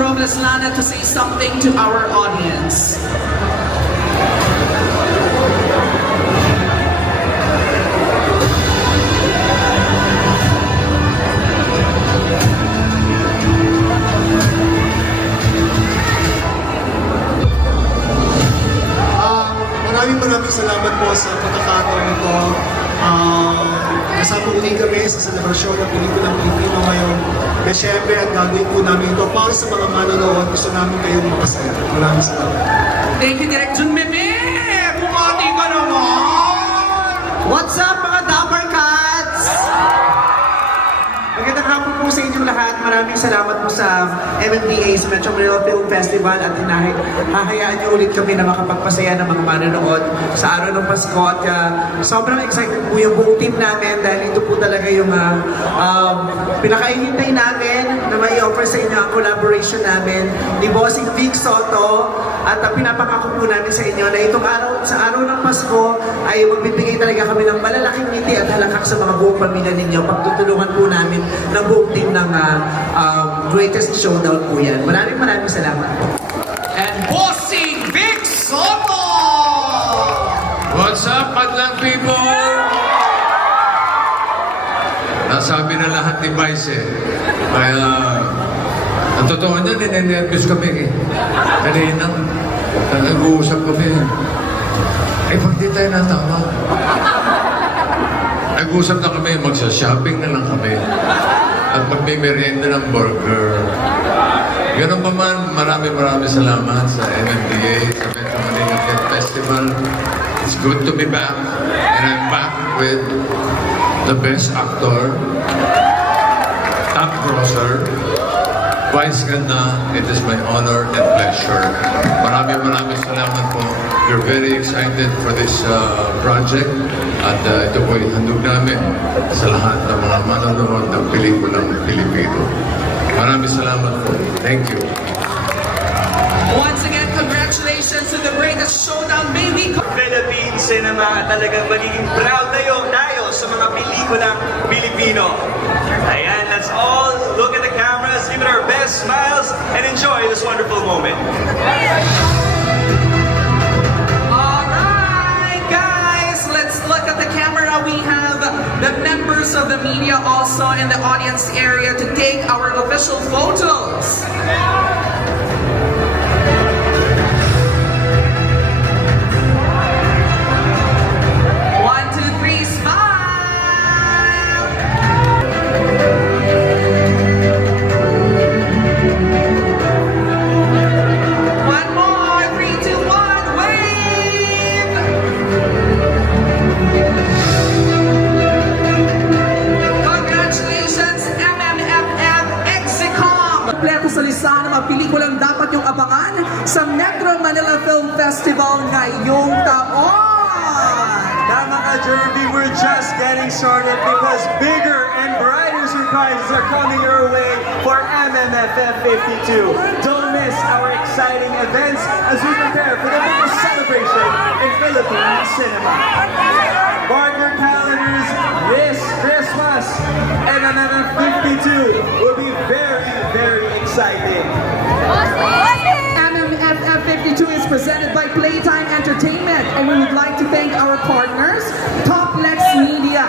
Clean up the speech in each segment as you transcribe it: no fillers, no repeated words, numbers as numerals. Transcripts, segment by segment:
Robles Lana to say something to our audience. Maraming salamat po sa pagkakataon nito. Kasama ulit kami sa selebrasyon ng pelikulang Pilipino ngayon. Kaya syempre, at gagawin po namin ito para sa mga manonood. Gusto namin kayong makasaya. Maraming salamat. Thank you, Direk Jun Meme! Bumati ka naman! What's up mga Dapper Cats? Magandang hapon po sa inyong lahat. Maraming salamat po sa MMDA, sa Metro Manila Film Festival at hahayaan niyo ulit kami na makapagpasaya ng mga manonood sa araw ng Pasko at sobrang excited po yung buong team namin dahil ito po talaga yung pinakaihintay namin na may offer sa inyo ang collaboration namin ni Bossing Vic Soto at pinapangako po namin sa inyo na itong sa araw ng Pasko ay magbibigay talaga kami ng malalaking ngiti at halakhak sa mga buong pamilya ninyo. Pagtutulungan po namin ng buong team ng Greatest Showdown po yan. Maraming salamat po. And Bossing Vic Soto! What's up, Madlang people? Nasabi na lahat ni Vice eh. Kaya, ang totoo niya, ninenervyos kami eh. Kanina, nag-uusap kami. Eh, pag di tayo natama. Nag-uusap na kami, magsa-shopping na lang kami. At magmimerienda ng burger. Ganun pa man, maraming salamat sa MMDA, sa Metro Manila Film Festival. It's good to be back. And I'm back with the best actor, top grosser, Vice Ganda. It is my honor and pleasure. Maraming salamat po. We're very excited for this project. At ito po handog namin sa lahat ng mga manonood ng pelikulang Pilipino. Maraming salamat po. Thank you. Once again, congratulations to the Greatest Showdown, baby! Philippine cinema, talagang magiging proud tayo sa mga pelikulang Pilipino. Ayan, that's all. Look at the cameras, give it our best smiles, and enjoy this wonderful moment. Alright, guys, let's look at the camera. We have the members of the media also in the audience area to take our official photos. Sa listahan ng mga pelikulang dapat yung abangan sa Metro Manila Film Festival ngayong taon. Tama ka, Jerby, we're just getting started because bigger and brighter surprises are coming your way for MMFF 52. Don't miss our exciting events as we prepare for the biggest celebration in Philippine cinema. Mark your calendars, this Christmas, MMFF 52 will be very exciting. MMFF 52 is presented by Playtime Entertainment, and we would like to thank our partners, Toplex Media,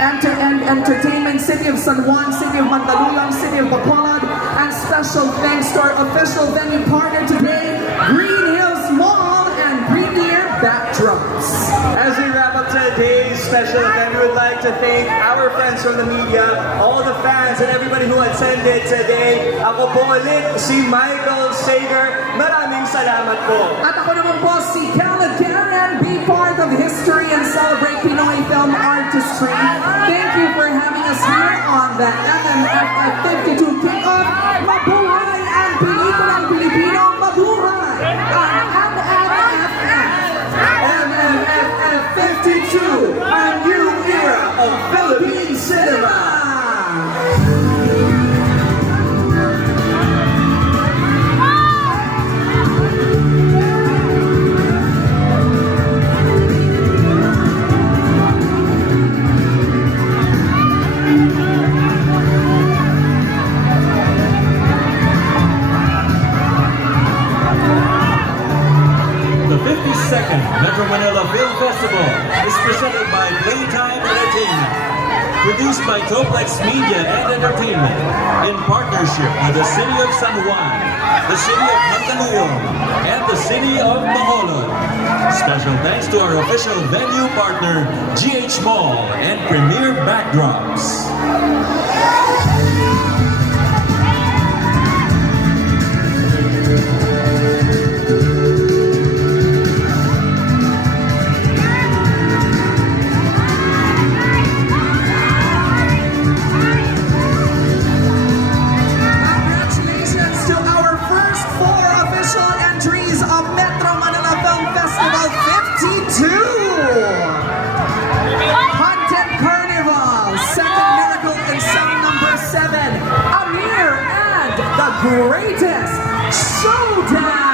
End-to-End Entertainment, City of San Juan, City of Mandaluyong, City of Bacolod, and special thanks to our official venue partner today, Green Hills Mall and Premier Backdrops. As we wrap up today's special event, we would like to thank our friends from the media, all the fans, and everybody who attended today. Ako po ulit, si Michael Sager. Maraming salamat po. At ako naman po si Calagaran, be part of history and celebrate Pinoy film artistry. Thank you for having us here on the MMFF 52 kickoff. Mabuhay ang pelikulang Pilipino, mabuhay ang MMFF 52, a new era of Philippine cinema. Festival is presented by Playtime Entertainment. Produced by Toplex Media and Entertainment in partnership with the City of San Juan, the City of Mandaluyong, and the City of Bacolod. Special thanks to our official venue partner, GH Mall and Premier Backdrops. Congratulations to our first 4 official entries of Metro Manila Film Festival 52! Content Carnival, Second Miracle in Cell Number 7, Amir and the Greatest Showdown!